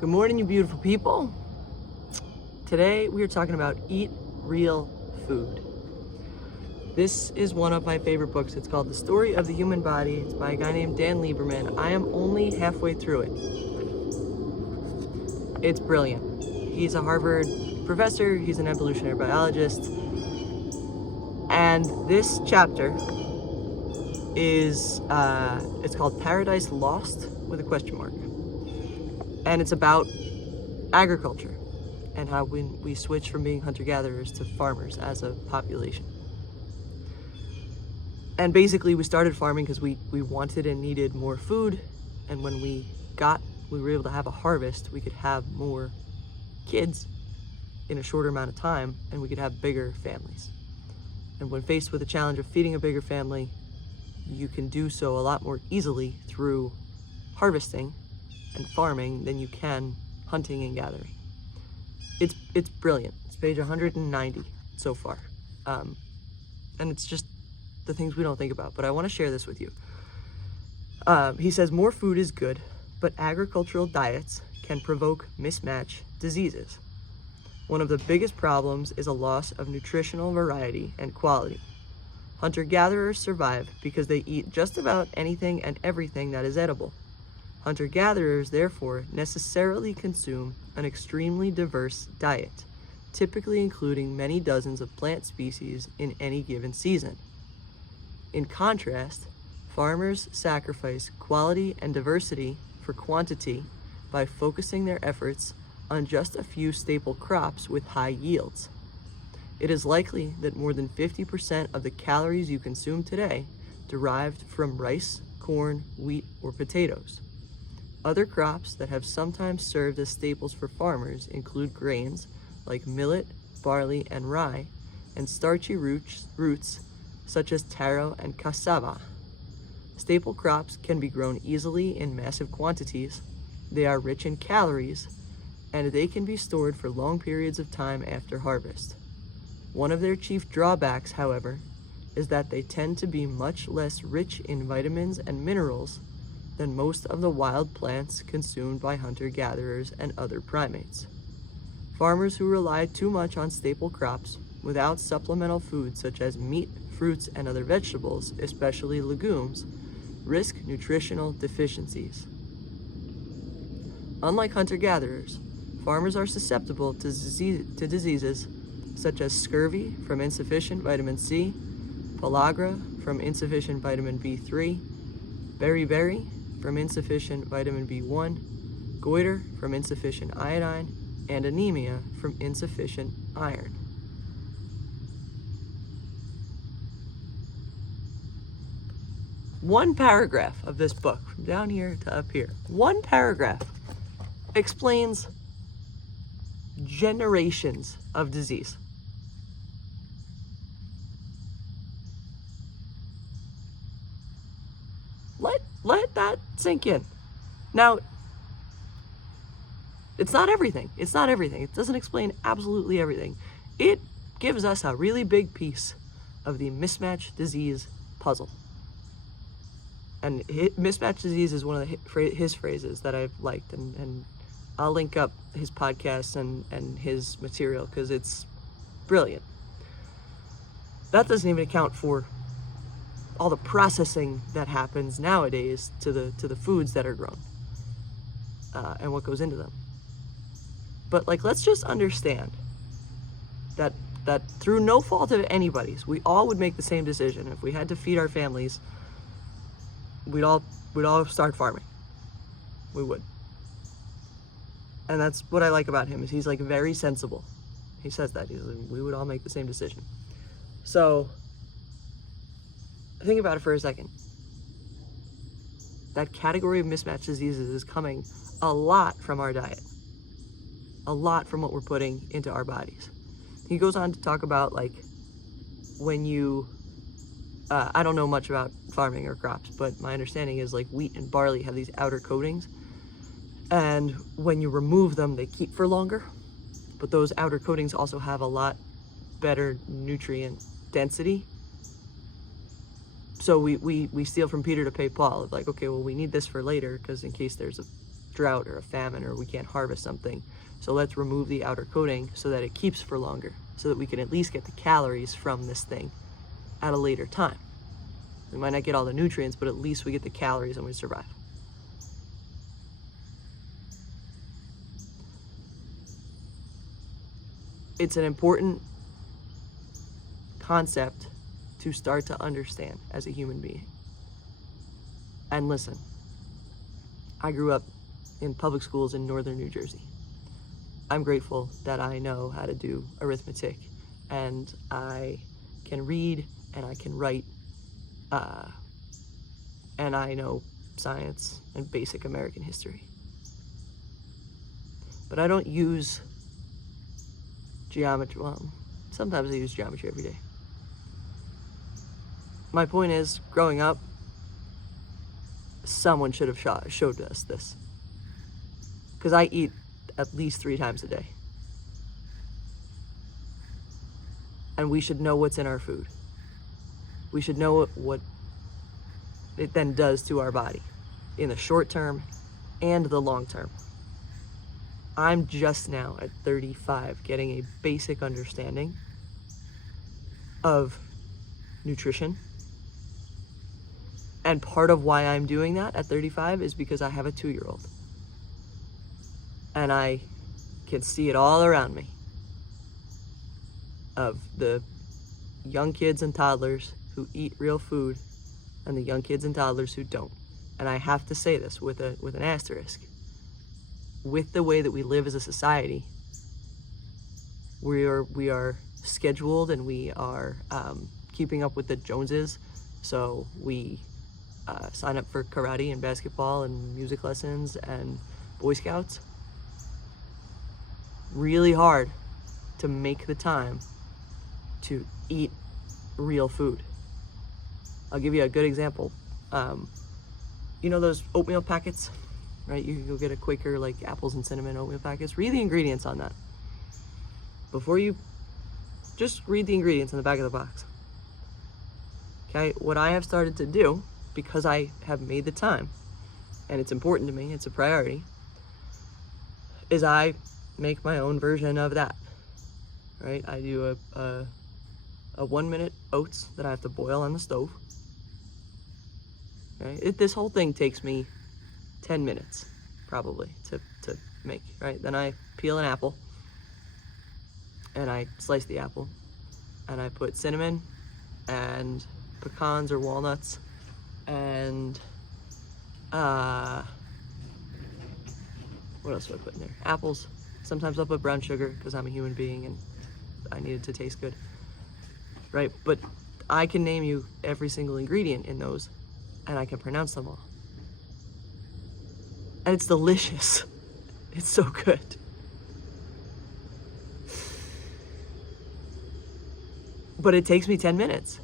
Good morning, you beautiful people. Today we are talking about eat real food. This is one of my favorite books. It's called The Story of the Human Body. It's by a guy named Dan Lieberman. I am only halfway through it. It's brilliant. He's a Harvard professor. He's an evolutionary biologist. And this chapter is, it's called Paradise Lost with a question mark. And it's about agriculture and how we switch from being hunter-gatherers to farmers as a population. And basically we started farming because we wanted and needed more food, and when we were able to have a harvest, we could have more kids in a shorter amount of time, and we could have bigger families. And when faced with the challenge of feeding a bigger family, you can do so a lot more easily through harvesting and farming than you can hunting and gathering. It's brilliant. It's page 190 so far. And it's just the things we don't think about, but I want to share this with you. He says more food is good, but agricultural diets can provoke mismatch diseases. One of the biggest problems is a loss of nutritional variety and quality. Hunter-gatherers survive because they eat just about anything and everything that is edible. Hunter-gatherers, therefore, necessarily consume an extremely diverse diet, typically including many dozens of plant species in any given season. In contrast, farmers sacrifice quality and diversity for quantity by focusing their efforts on just a few staple crops with high yields. It is likely that more than 50% of the calories you consume today derived from rice, corn, wheat, or potatoes. Other crops that have sometimes served as staples for farmers include grains like millet, barley, and rye, and starchy roots such as taro and cassava. Staple crops can be grown easily in massive quantities. They are rich in calories, and they can be stored for long periods of time after harvest. One of their chief drawbacks, however, is that they tend to be much less rich in vitamins and minerals than most of the wild plants consumed by hunter-gatherers and other primates. Farmers who rely too much on staple crops without supplemental foods such as meat, fruits, and other vegetables, especially legumes, risk nutritional deficiencies. Unlike hunter-gatherers, farmers are susceptible to diseases such as scurvy from insufficient vitamin C, pellagra from insufficient vitamin B3, beriberi from insufficient vitamin B1, goiter from insufficient iodine, and anemia from insufficient iron. One paragraph of this book, from down here to up here, one paragraph explains generations of disease. Let that sink in. Now, it's not everything. It doesn't explain absolutely everything. It gives us a really big piece of the mismatch disease puzzle. And mismatch disease is one of his phrases that I've liked, and I'll link up his podcast and his material because it's brilliant. That doesn't even account for all the processing that happens nowadays to the foods that are grown and what goes into them. But let's just understand that through no fault of anybody's, we all would make the same decision. If we had to feed our families, we'd all start farming. We would. And that's what I like about him, is he's very sensible. He says that. He's like, we would all make the same decision. So think about it for a second. That category of mismatched diseases is coming a lot from our diet. A lot from what we're putting into our bodies. He goes on to talk about when you, I don't know much about farming or crops, but my understanding is wheat and barley have these outer coatings. And when you remove them, they keep for longer. But those outer coatings also have a lot better nutrient density. So we steal from Peter to pay Paul. Okay, well, we need this for later because in case there's a drought or a famine or we can't harvest something. So let's remove the outer coating so that it keeps for longer, so that we can at least get the calories from this thing at a later time. We might not get all the nutrients, but at least we get the calories and we survive. It's an important concept to start to understand as a human being. And listen, I grew up in public schools in northern New Jersey. I'm grateful that I know how to do arithmetic, and I can read and I can write, and I know science and basic American history. But I don't use geometry. Well, sometimes I use geometry every day. My point is, growing up, someone should have showed us this. Because I eat at least 3 times a day. And we should know what's in our food. We should know what it then does to our body in the short term and the long term. I'm just now at 35 getting a basic understanding of nutrition. And part of why I'm doing that at 35 is because I have a 2-year-old. And I can see it all around me of the young kids and toddlers who eat real food and the young kids and toddlers who don't. And I have to say this with an asterisk. With the way that we live as a society, we are scheduled and we are keeping up with the Joneses. So we sign up for karate and basketball and music lessons and Boy Scouts. Really hard to make the time to eat real food. I'll give you a good example. You know those oatmeal packets, right? You can go get a Quaker like apples and cinnamon oatmeal packets. Read the ingredients on that. Before you, just read the ingredients on the back of the box. Okay, what I have started to do, because I have made the time, and it's important to me, it's a priority, is I make my own version of that, right? I do a 1-minute oats that I have to boil on the stove. Okay? This whole thing takes me 10 minutes, probably, to make, right? Then I peel an apple, and I slice the apple, and I put cinnamon, and pecans or walnuts, and what else do I put in there? Apples. Sometimes I'll put brown sugar because I'm a human being and I need it to taste good, right? But I can name you every single ingredient in those and I can pronounce them all. And it's delicious. It's so good. But it takes me 10 minutes.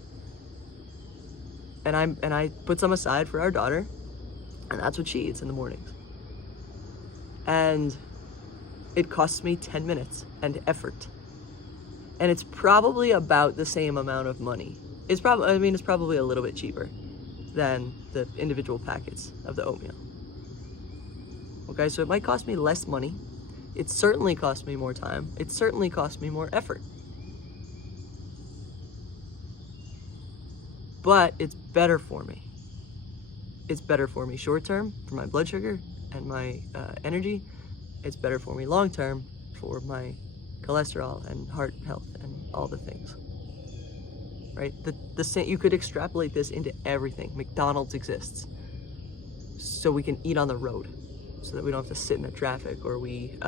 And I put some aside for our daughter, and that's what she eats in the mornings. And it costs me 10 minutes and effort. And it's probably about the same amount of money. It's probably a little bit cheaper than the individual packets of the oatmeal. Okay, so it might cost me less money. It certainly cost me more time. It certainly cost me more effort. But it's better for me. It's better for me short term for my blood sugar and my energy. It's better for me long term for my cholesterol and heart health and all the things. Right? You could extrapolate this into everything. McDonald's exists so we can eat on the road, so that we don't have to sit in the traffic, or we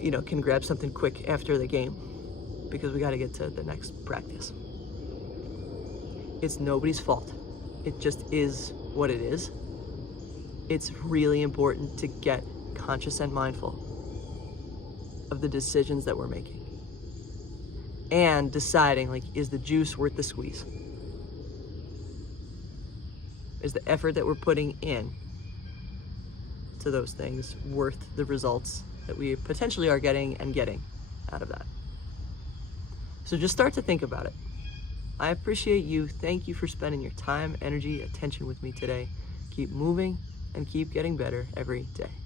can grab something quick after the game because we got to get to the next practice. It's nobody's fault. It just is what it is. It's really important to get conscious and mindful of the decisions that we're making and deciding, like, is the juice worth the squeeze? Is the effort that we're putting in to those things worth the results that we potentially are getting out of that? So just start to think about it. I appreciate you. Thank you for spending your time, energy, attention with me today. Keep moving, and keep getting better every day.